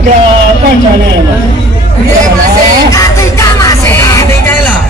Agak kancane. Iya masih. Ketika masih. Ketika lah.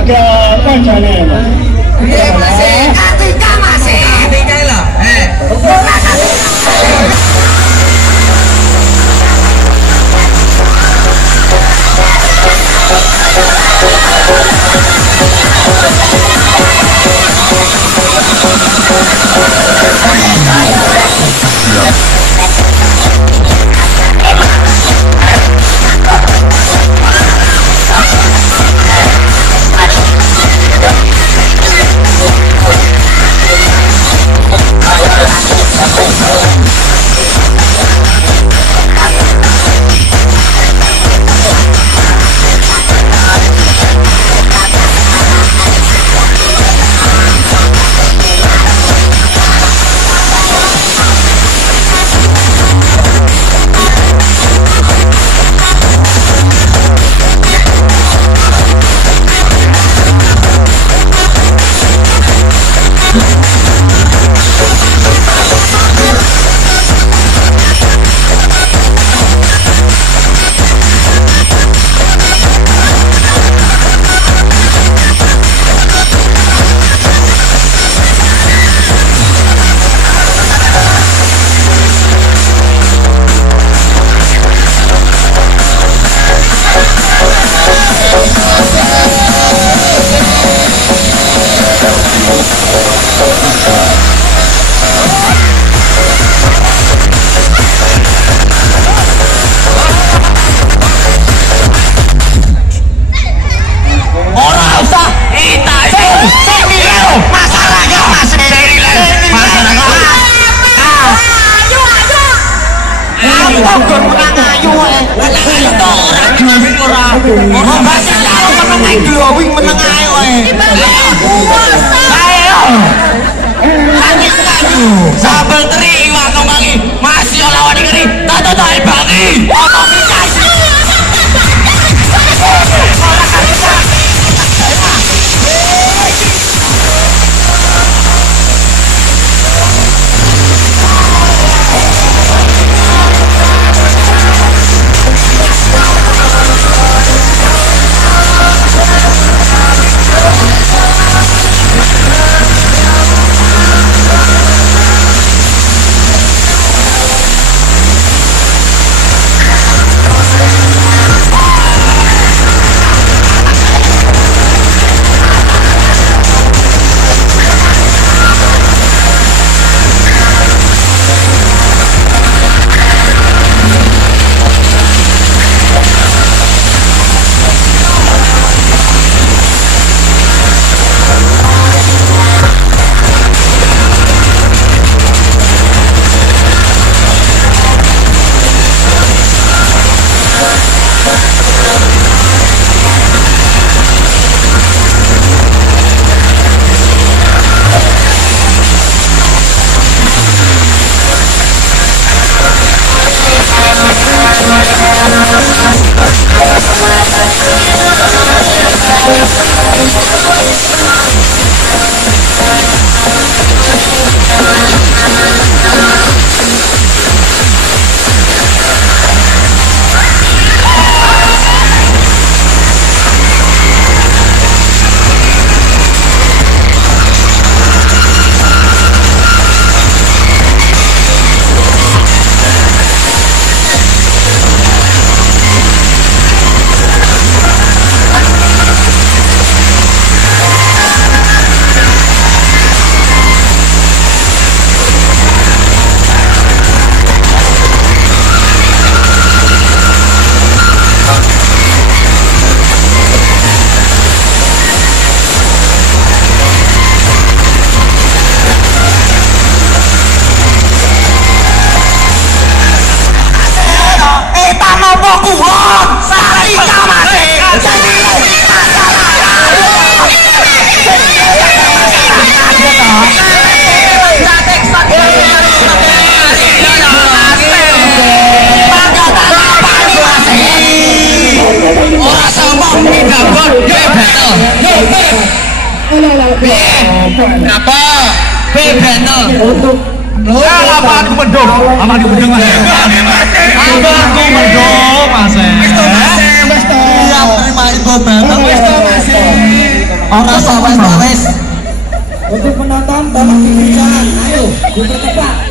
Agak kancane. Iya masih. Ketika masih. Ketika lah. Sambal teri iwak nongangi masih olawan ngeri tato tae bangi omongi kasih Apa kulon sarika masih jadi orang sombong tidak boleh battle. Apa? Battle. Apa aku mendung? Apa aku mendung mas? Apa aku mendung mas? Wes to. Siap terima info battle. Wes to Mas. Ora sampe wes. Untuk penonton tolong diberikan, ayo dipercepat.